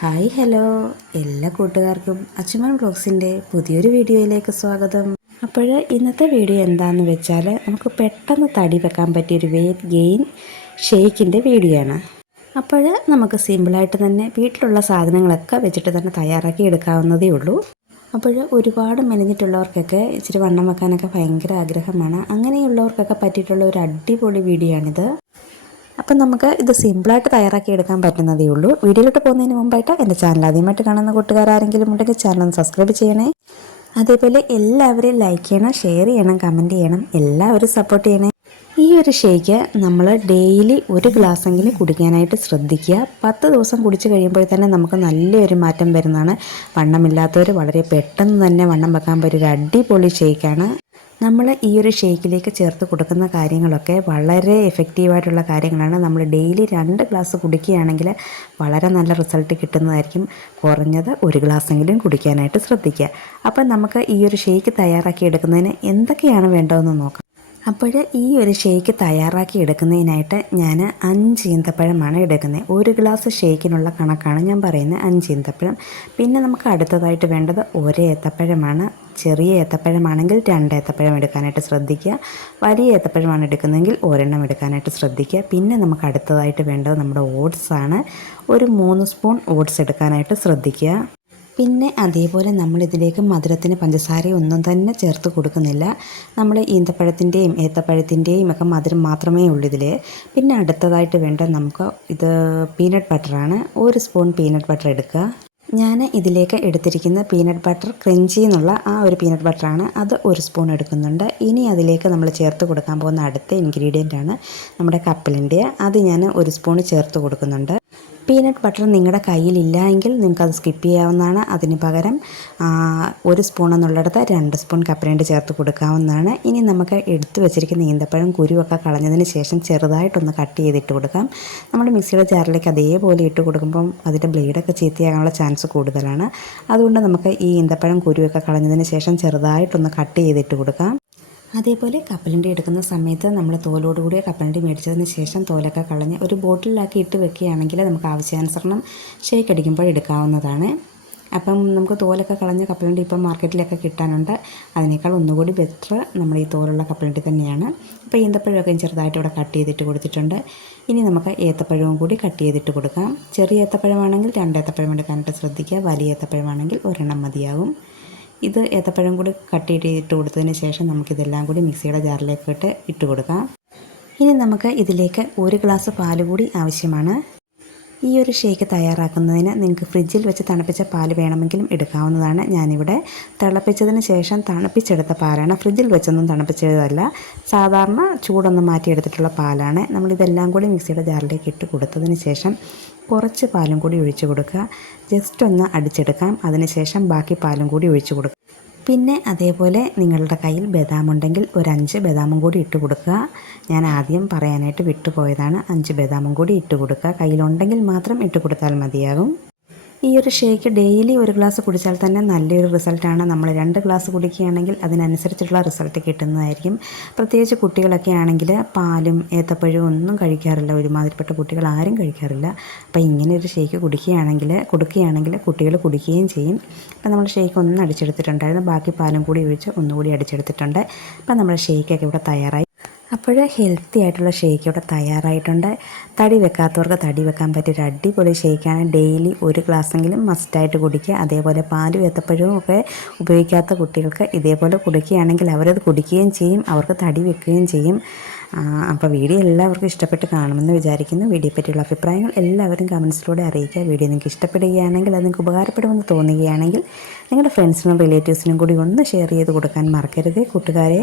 Hi hello. എല്ലാ കൂട്ടുകാർക്കും അച്ചുമൻ ബ്ലോഗ്സിന്റെ പുതിയൊരു വീഡിയോയിലേക്ക് സ്വാഗതം. അപ്പോൾ ഇന്നത്തെ വീഡിയോ എന്താണെന്ന് വെച്ചാൽ നമുക്ക് പെട്ടെന്ന് തടി വെക്കാൻ പറ്റിയൊരു വെയിറ്റ് ഗെയിൻ ഷെയ്ക്കിന്റെ വീഡിയോ ആണ്. അപ്പോൾ നമുക്ക് സിമ്പിളായിട്ട് തന്നെ വീട്ടിലുള്ള സാധനങ്ങളൊക്കെ വെച്ചിട്ട് തന്നെ തയ്യാറാക്കി എടുക്കാവുന്നതേ ഉള്ളൂ. അപ്പോൾ ഒരുപാട് മെലിഞ്ഞിട്ടുള്ളവർക്കൊക്കെ ഇച്ചിരി വണ്ണം വെക്കാനൊക്കെ ഭയങ്കര ആഗ്രഹമാണ്. അങ്ങനെയുള്ളവർക്കൊക്കെ പറ്റിയിട്ടുള്ള ഒരു അടിപൊളി വീഡിയോ ആണിത്. അപ്പം നമുക്ക് ഇത് സിമ്പിളായിട്ട് തയ്യാറാക്കി എടുക്കാൻ പറ്റുന്നതേ ഉള്ളൂ. വീഡിയോയിലോട്ട് പോകുന്നതിന് മുമ്പായിട്ട് എന്റെ ചാനൽ ആദ്യമായിട്ട് കാണുന്ന കൂട്ടുകാർ ആരെങ്കിലും ഉണ്ടെങ്കിൽ ചാനൽ സബ്സ്ക്രൈബ് ചെയ്യണേ. അതേപോലെ എല്ലാവരും ലൈക്ക് ചെയ്യണം ഷെയർ ചെയ്യണം കമന്റ് ചെയ്യണം എല്ലാവരും സപ്പോർട്ട് ചെയ്യണേ. ഈ ഒരു ഷേക്ക് നമ്മൾ ഡെയിലി ഒരു ഗ്ലാസ്സെങ്കിലും കുടിക്കാനായിട്ട് ശ്രദ്ധിക്കുക. പത്ത് ദിവസം കുടിച്ച് കഴിയുമ്പോൾ തന്നെ നമുക്ക് നല്ലൊരു മാറ്റം വരുന്നതാണ്. വണ്ണമില്ലാത്തവർ വളരെ പെട്ടെന്ന് തന്നെ വണ്ണം വെക്കാൻ പറ്റിയ അടിപൊളി ഷേക്കാണ് നമ്മൾ ഈ ഒരു ഷേക്കിലേക്ക് ചേർത്ത് കൊടുക്കുന്ന കാര്യങ്ങളൊക്കെ വളരെ എഫക്റ്റീവായിട്ടുള്ള കാര്യങ്ങളാണ്. നമ്മൾ ഡെയിലി രണ്ട് ഗ്ലാസ് കുടിക്കുകയാണെങ്കിൽ വളരെ നല്ല റിസൾട്ട് കിട്ടുന്നതായിരിക്കും. കുറഞ്ഞത് ഒരു ഗ്ലാസ്സെങ്കിലും കുടിക്കാനായിട്ട് ശ്രദ്ധിക്കുക. അപ്പം നമുക്ക് ഈ ഒരു ഷേക്ക് തയ്യാറാക്കി എടുക്കുന്നതിന് എന്തൊക്കെയാണ് വേണ്ടതെന്ന് നോക്കാം. അപ്പോൾ ഈ ഒരു ഷേക്ക് തയ്യാറാക്കി എടുക്കുന്നതിനായിട്ട് ഞാൻ അഞ്ച് ഈന്തപ്പഴമാണ് എടുക്കുന്നത്. ഒരു ഗ്ലാസ് ഷേക്കിനുള്ള കണക്കാണ് ഞാൻ പറയുന്നത്. അഞ്ച് ഈന്തപ്പഴം. പിന്നെ നമുക്ക് അടുത്തതായിട്ട് വേണ്ടത് ഒരേ ഏത്തപ്പഴമാണ്. ചെറിയ ഏത്തപ്പഴമാണെങ്കിൽ രണ്ട് ഏത്തപ്പഴം എടുക്കാനായിട്ട് ശ്രദ്ധിക്കുക. വലിയ ഏത്തപ്പഴമാണ് എടുക്കുന്നതെങ്കിൽ ഒരെണ്ണം എടുക്കാനായിട്ട് ശ്രദ്ധിക്കുക. പിന്നെ നമുക്ക് അടുത്തതായിട്ട് വേണ്ടത് നമ്മുടെ ഓട്സ് ആണ്. ഒരു മൂന്ന് സ്പൂൺ ഓട്സ് എടുക്കാനായിട്ട് ശ്രദ്ധിക്കുക. പിന്നെ അതേപോലെ നമ്മൾ ഇതിലേക്ക് മധുരത്തിന് പഞ്ചസാര ഒന്നും തന്നെ ചേർത്ത് കൊടുക്കുന്നില്ല. നമ്മൾ ഈന്തപ്പഴത്തിന്റെയും ഏത്തപ്പഴത്തിന്റെയും ഒക്കെ മധുരം മാത്രമേ ഉള്ളൂ ഇതിൽ പിന്നെ അടുത്തതായിട്ട് വേണ്ട നമുക്ക് ഇത് പീനട്ട് ബട്ടറാണ് ഒരു സ്പൂൺ പീനട്ട് ബട്ടർ എടുക്കുക. ഞാൻ ഇതിലേക്ക് എടുത്തിരിക്കുന്ന പീനട്ട് ബട്ടർ ക്രഞ്ചി എന്നുള്ള ആ ഒരു പീനട്ട് ബട്ടറാണ് അത് ഒരു സ്പൂൺ എടുക്കുന്നുണ്ട്. ഇനി അതിലേക്ക് നമ്മൾ ചേർത്ത് കൊടുക്കാൻ പോകുന്ന അടുത്ത ഇൻഗ്രീഡിയന്റ് ആണ് നമ്മുടെ കപ്പലിന്റെ അത് ഞാൻ ഒരു സ്പൂൺ ചേർത്ത് കൊടുക്കുന്നുണ്ട്. പീനട്ട് ബട്ടർ നിങ്ങളുടെ കയ്യിലില്ല എങ്കിൽ നിങ്ങൾക്കത് സ്കിപ്പ് ചെയ്യാവുന്നതാണ്. അതിന് പകരം ഒരു സ്പൂൺ എന്നുള്ളിടത്ത് രണ്ട് സ്പൂൺ കപ്പലണ്ടി ചേർത്ത് കൊടുക്കാവുന്നതാണ്. ഇനി നമുക്ക് എടുത്തു വെച്ചിരിക്കുന്ന ഈന്തപ്പഴം കുരുവൊക്കെ കളഞ്ഞതിന് ശേഷം ചെറുതായിട്ടൊന്ന് കട്ട് ചെയ്തിട്ട് കൊടുക്കാം. നമ്മൾ മിക്സിയുടെ ജാറിലേക്ക് അതേപോലെ ഇട്ട് കൊടുക്കുമ്പം അതിന്റെ ബ്ലേഡൊക്കെ ചീത്തയാകാനുള്ള ചാൻസ് കൂടുതലാണ്. അതുകൊണ്ട് നമുക്ക് ഈ ഈന്തപ്പഴം കുരുവൊക്കെ കളഞ്ഞതിന് ശേഷം ചെറുതായിട്ടൊന്ന് കട്ട് ചെയ്തിട്ട് കൊടുക്കാം. അതേപോലെ കപ്പലണ്ടി എടുക്കുന്ന സമയത്ത് നമ്മൾ തോലോടുകൂടിയ കപ്പലണ്ടി മേടിച്ചതിന് ശേഷം തോലൊക്കെ കളഞ്ഞ് ഒരു ബോട്ടിലാക്കി ഇട്ട് വെക്കുകയാണെങ്കിൽ നമുക്ക് ആവശ്യാനുസരണം ഷേക്ക് അടിക്കുമ്പോൾ എടുക്കാവുന്നതാണ്. അപ്പം നമുക്ക് തോലൊക്കെ കളഞ്ഞ കപ്പലണ്ടി ഇപ്പം മാർക്കറ്റിലൊക്കെ കിട്ടാനുണ്ട്. അതിനേക്കാൾ ഒന്നുകൂടി ബെറ്റർ നമ്മൾ ഈ തോലുള്ള കപ്പലണ്ടി തന്നെയാണ്. അപ്പോൾ ഈന്തപ്പഴമൊക്കെ ചെറുതായിട്ട് ഇവിടെ കട്ട് ചെയ്തിട്ട് കൊടുത്തിട്ടുണ്ട്. ഇനി നമുക്ക് ഏത്തപ്പഴവും കൂടി കട്ട് ചെയ്തിട്ട് കൊടുക്കാം. ചെറിയ ഏത്തപ്പഴമാണെങ്കിൽ രണ്ട് ഏത്തപ്പഴം എടുക്കാനായിട്ട് ശ്രദ്ധിക്കുക. വലിയ ഏത്തപ്പഴമാണെങ്കിൽ ഒരെണ്ണം മതിയാകും ഇത് ഏത്തപ്പഴം കൂടി കട്ട് ചെയ്തിട്ട് കൊടുത്തതിന് ശേഷം നമുക്കിതെല്ലാം കൂടി മിക്സിയുടെ ജാറിലേക്ക് ഇട്ട് ഇട്ട് കൊടുക്കാം. ഇനി നമുക്ക് ഇതിലേക്ക് ഒരു ഗ്ലാസ് പാൽ കൂടി ആവശ്യമാണ്. ഈ ഒരു ഷേക്ക് തയ്യാറാക്കുന്നതിന് നിങ്ങൾക്ക് ഫ്രിഡ്ജിൽ വെച്ച് തണുപ്പിച്ച പാൽ വേണമെങ്കിലും എടുക്കാവുന്നതാണ് ഞാനിവിടെ തിളപ്പിച്ചതിന് ശേഷം തണുപ്പിച്ചെടുത്ത പാലാണ്. ഫ്രിഡ്ജിൽ വെച്ചൊന്നും തണുപ്പിച്ചതല്ല. സാധാരണ ചൂടൊന്നും മാറ്റിയെടുത്തിട്ടുള്ള പാലാണ്. നമ്മളിതെല്ലാം കൂടി മിക്സിയുടെ ജാറിലേക്ക് ഇട്ട് കൊടുത്തതിന് ശേഷം കുറച്ച് പാലും കൂടി ഒഴിച്ചു കൊടുക്കുക. ജസ്റ്റ് ഒന്ന് അടിച്ചെടുക്കാം. അതിനുശേഷം ബാക്കി പാലും കൂടി ഒഴിച്ചു കൊടുക്കുക പിന്നെ അതേപോലെ നിങ്ങളുടെ കയ്യിൽ ബദാം ഉണ്ടെങ്കിൽ ഒരു അഞ്ച് ബദാമും കൂടി ഇട്ട് കൊടുക്കുക. ഞാൻ ആദ്യം പറയാനായിട്ട് വിട്ടുപോയതാണ്. അഞ്ച് ബദാമും കൂടി ഇട്ട് കൊടുക്കുക. കയ്യിലുണ്ടെങ്കിൽ മാത്രം ഇട്ട് കൊടുത്താൽ മതിയാകും. ഈ ഒരു ഷേക്ക് ഡെയിലി ഒരു ഗ്ലാസ് കുടിച്ചാൽ തന്നെ നല്ലൊരു റിസൾട്ടാണ് നമ്മൾ രണ്ട് ഗ്ലാസ് കുടിക്കുകയാണെങ്കിൽ അതിനനുസരിച്ചുള്ള റിസൾട്ട് കിട്ടുന്നതായിരിക്കും. പ്രത്യേകിച്ച് കുട്ടികളൊക്കെ ആണെങ്കിൽ പാലും ഏത്തപ്പഴവും ഒന്നും കഴിക്കാറില്ല. ഒരുമാതിരിപ്പെട്ട കുട്ടികൾ ആരും കഴിക്കാറില്ല. അപ്പോൾ ഇങ്ങനെ ഒരു ഷേക്ക് കുടിക്കുകയാണെങ്കിൽ കൊടുക്കുകയാണെങ്കിൽ കുട്ടികൾ കുടിക്കുകയും ചെയ്യും. അപ്പോൾ നമ്മൾ ഷേക്ക് ഒന്ന് അടിച്ചെടുത്തിട്ടുണ്ടായിരുന്നു. ബാക്കി പാലും കൂടി ഒഴിച്ച് ഒന്നുകൂടി അടിച്ചെടുത്തിട്ടുണ്ട്. അപ്പോൾ നമ്മുടെ ഷേക്കൊക്കെ ഇവിടെ തയ്യാറായി. അപ്പോൾ ഹെൽത്തി ആയിട്ടുള്ള ഷേക്ക് ഇവിടെ തയ്യാറായിട്ടുണ്ട്. തടി വെക്കാത്തവർക്ക് തടി വെക്കാൻ പറ്റിയ ഒരു അടിപൊളി ഷേക്കാണ്. ഡെയിലി ഒരു ഗ്ലാസ്സെങ്കിലും മസ്റ്റായിട്ട് കുടിക്കുക. അതേപോലെ പാൽ ഏത്തപ്പഴവും ഒക്കെ ഉപയോഗിക്കാത്ത കുട്ടികൾക്ക് ഇതേപോലെ കുടിക്കുകയാണെങ്കിൽ അവരത് കുടിക്കുകയും ചെയ്യും അവർക്ക് തടി വെക്കുകയും ചെയ്യും. അപ്പോൾ വീഡിയോ എല്ലാവർക്കും ഇഷ്ടപ്പെട്ട് കാണുമെന്ന് വിചാരിക്കുന്നു. വീഡിയോ പറ്റിയുള്ള അഭിപ്രായങ്ങൾ എല്ലാവരും കമൻസിലൂടെ അറിയിക്കുക. വീഡിയോ നിങ്ങൾക്ക് ഇഷ്ടപ്പെടുകയാണെങ്കിൽ അത് നിങ്ങൾക്ക് ഉപകാരപ്പെടുമെന്ന് തോന്നുകയാണെങ്കിൽ നിങ്ങളുടെ ഫ്രണ്ട്സിനും റിലേറ്റീവ്സിനും കൂടി ഒന്ന് ഷെയർ ചെയ്ത് കൊടുക്കാൻ മറക്കരുത്. കൂട്ടുകാരെ